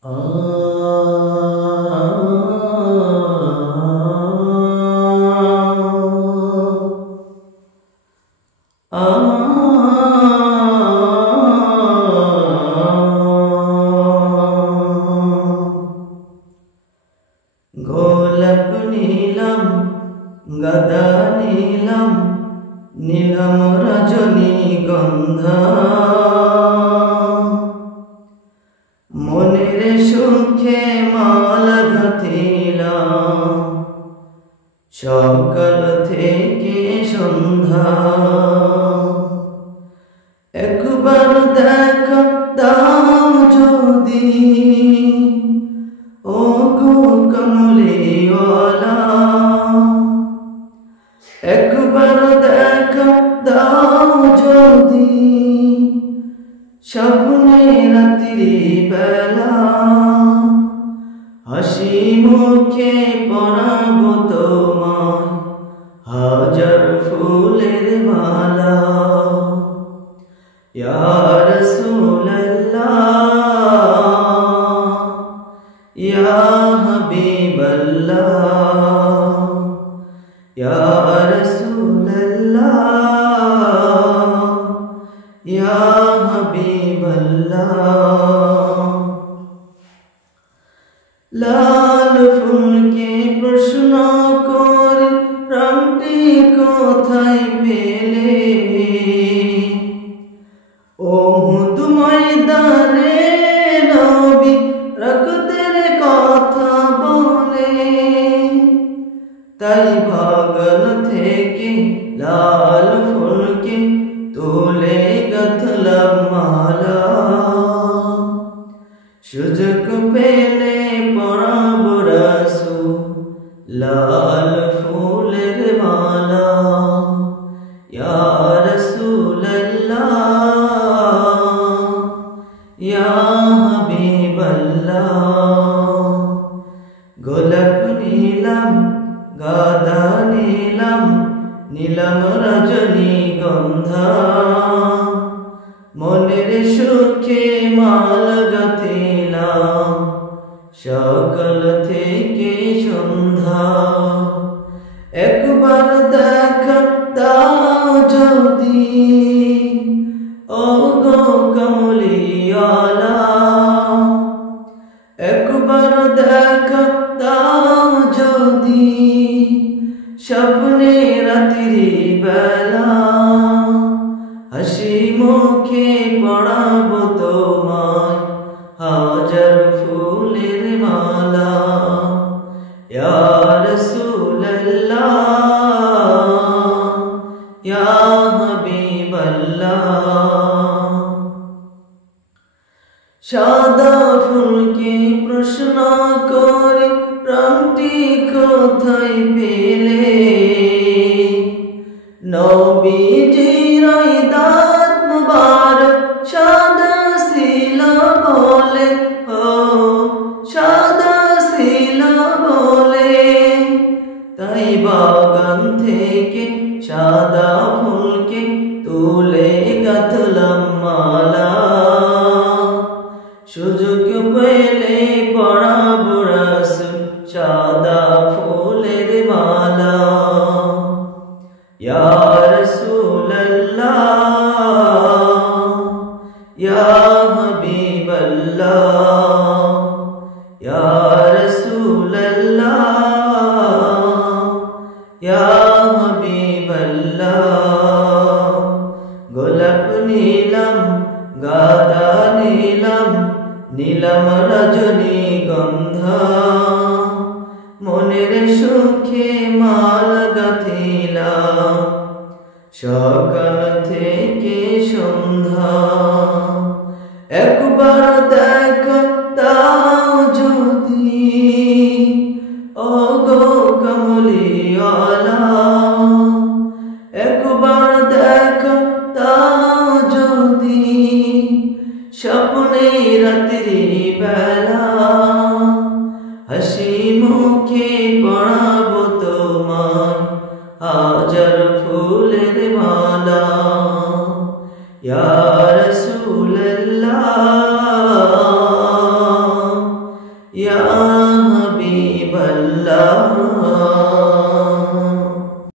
গোলাপ নীলম গাদা নীলম নীলম রজনীগন্ধা মনের সুখে মালা গাঁথিলাম সকাল থেকে সন্ধ্যা। একবার দেখা দাও যদি ও গো কমলিওয়ালা, একবার দেখা দাও যদি স্বপ্নে রাত্রি বেলা, হাসি মুখে পরাবো তোমায় হাজার ফুলের মালা। ইয়া রাসূলুল্লাহ ইয়া হাবিবাল্লাহ, ইয়া রাসূলুল্লাহ ইয়া হাবিবাল্লাহ। লাল ফুলকে প্রশ্ন করে প্রাণটি কোথায় পেলে, ওহুদ ময়দানে নবী রক্তের কথা বলে, তাই বাগান থেকে লাল ফুলকে তুলে গাঁথলাম মালা। সুযোগ পেলে পরাবো রাসূল লাল ফুলের মালা। ইয়া রাসূলুল্লাহ ইয়া হাবিবাল্লাহ। গোলাপ নীলম গাদা নীলম নীলম রজনীগন্ধা মনের সুখে মাল গাঁথিলাম সকাল থেকে সন্ধ্যা। একবার দেখা দাও যদি ও গো কমলিওয়ালা, একবার দেখা দাও যদি স্বপ্নে রাত্রি বেলা, হাসি মুখে পরাবো তোমায় হাজার ফুলের মালা। ইয়া রাসূলুল্লাহ ইয়া হাবিবাল্লাহ। সাদা ফুলকে প্রশ্ন করে প্রাণটি কোথায় পেলে, নবীজির দাঁত মুবারক সাদা ছিল বলে, ও সাদা ছিল বলে, তাই বাগান থেকে সাদা ফুলকে তুলে গাঁথলাম মালা। সুযোগ পেলে পরাবো রাসূল সাদা ফুলের মালা। ইয়া রাসূলুল্লাহ ইয়া হাবিবাল্লাহ, ইয়া রাসূলুল্লাহ ইয়া হাবিবাল্লাহ। গোলাপ নীলম গাদা নীলম নীলম রজনীগন্ধা মনের সুখে মাল গাঁথিলাম সকাল থেকে সন্ধ্যা। একবার দেখা দাও যদি ও গো কমলিওয়ালা, একবার দেখা দাও যদি স্বপ্নে রাত্রি বেলা, হাসি মুখে পরাবো তোমায় হাজার ফুলের মালা। ইয়া রাসূলুল্লাহ সালাম